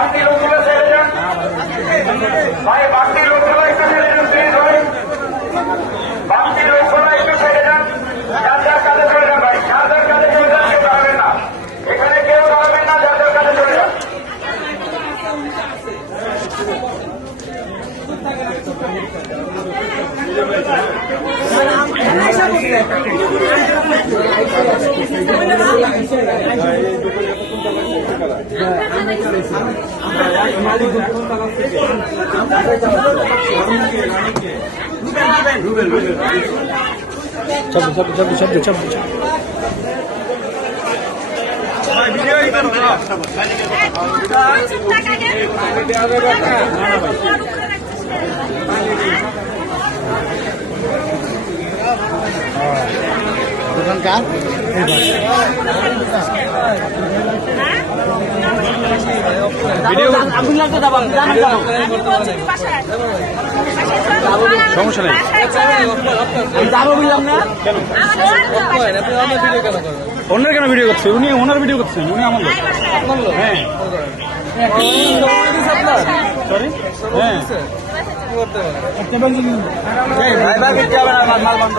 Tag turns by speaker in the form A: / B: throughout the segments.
A: বাড়তি লোকগুলো ছেড়ে যান। ভাই, বাড়তি লোকগুলো একটু ছেড়ে যান প্লিজ ভাই। বাড়তি লোকগুলো একটু ছেড়ে যান। যার না। এখানে কেউ না
B: চাপো চাপো চাপো চাপো চাপো চাপো
C: দোকান
A: কার
B: সমস্যা নেই।
C: যাব বললাম না।
B: ওনার কেন ভিডিও করছে? উনি ওনার ভিডিও করছেন উনি আমার হ্যাঁ। সরি হ্যাঁ। ভাই ভাই বিক্রি
C: হবে মাল বন্ধ।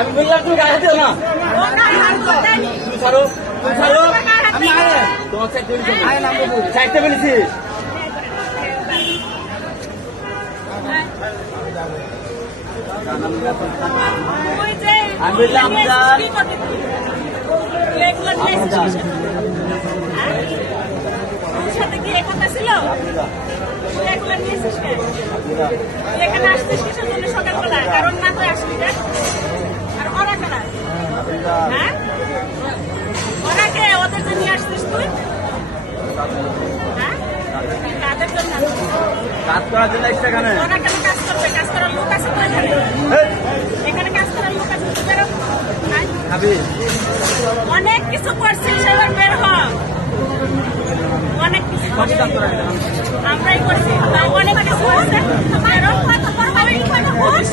C: আমি বললাম তুমি গায়ে চাইতে বলেছি আমি
A: সাথে কি ছিল তুই? তুই এখানে আসছিস কিসের জন্য সকালবেলা? কারণ না করে আসলি? হ্যাঁ? ওরা? ওদের যে আসছিস তুই? জন্য?
C: কাজ করার জন্য
A: কেন কাজ করার লোক আছে তো এখানে? এখানে কাজ করার লোক আছে। হ্যাঁ? অনেক কিছু বের হ অনেক কিছু। আমরাই করছি অনেক কিছু করছে এখানে হোস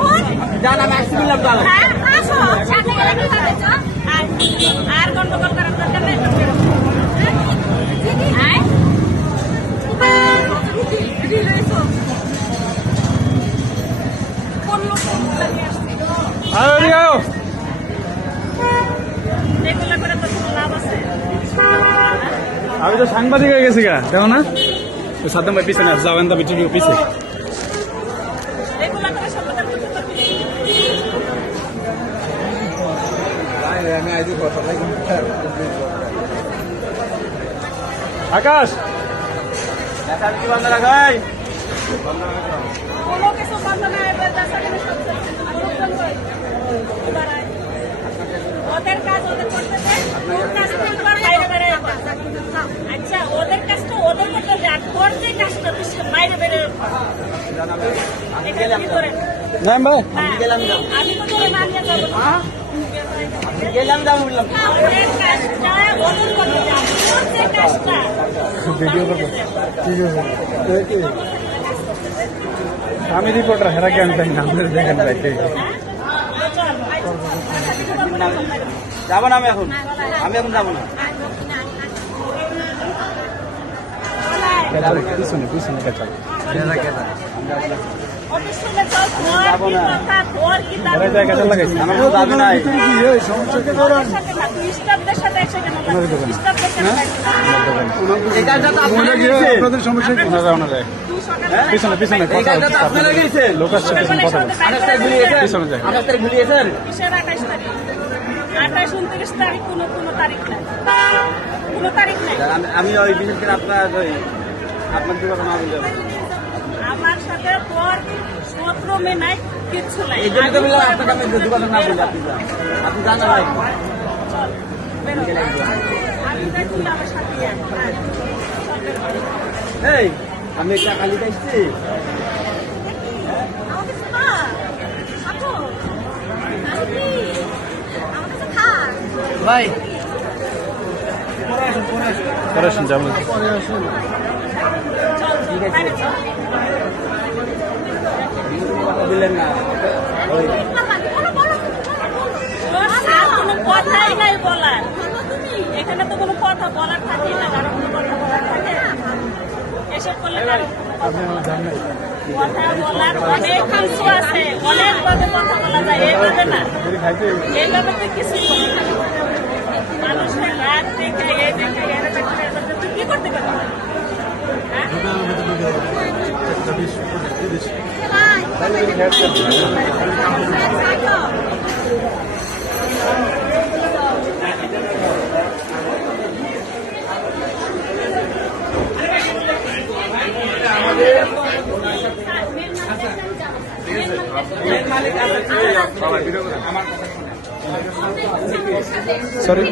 A: হোস
C: জান আমি
B: আমি তো সাংবাদিক হয়ে গেছি গা দেখো না? তো সাদ্দাম ভাই পিছনে যাবেন
A: পারবি আমি
C: আইদি
B: আকাশ!
C: বন্ধ রাখাই
A: কোনো কিছু বন্ধ না ওদের কাজ ওদের করতে বাইরে বেড়ে আচ্ছা ওদের কাজটা ওদের করতে দে আর তোর যে কাজটা তুই সে বাইরে বেড়ে এটা কি করে?
B: না ভাই।
A: হ্যাঁ, আমি তো তোরে না যাব
C: গেলাম যাব বললাম
A: ওদের কাজটা ওদের করতে দে আর তোর যে কাজটা।
B: ভিডিও করব আমি রিপোর্টার হেরা জ্ঞান পাই না। আপনাদের দেখেন ভাই ঠিক আছে।
C: যাব না আমি এখন। আমি
A: এখন
C: যাব না।
B: পেছনে, পিছনে যায়, যায়। লোক আসছে পিছনে কথা পিছনে যাই।
A: আঠাশ? উনত্রিশ তারিখ কোনো কোনো তারিখ নাই। কোনো তারিখ নাই।
C: আমি- ওই বিশেষ করে আপনার ওই আপনার দু কথা না বলতে
A: আমার সাথে শত্রু মে নাই কিচ্ছু নাই এই জন্য তো বললাম আপনাকে আমি দু কথা না বলি আপনি
C: যান। আপনি
A: জান না ভাই
C: আমি
A: যাই, তুই আমার সাথে আয়।
C: হ্যাঁ। এই আমি একটা কালি খাইছি আমাকে শোনা। ভাই।
B: পরে শুন যাব
C: দিলেন না।
A: কথাই নাই বলার এখানে তো কোনো কথা বলার থাকে না কারও কোনো কথা বলার থাকে বলে কারও
B: কথা
A: বলার অনেক কিছু আছে অনেকভাবে কথা বলা যায় এইভাবে না এইভাবে তো কিছুই মানুষের রাত দেখে এই দেখে এর দেখে তুই কি করতে পারবি হ্যাঁ?
B: সরি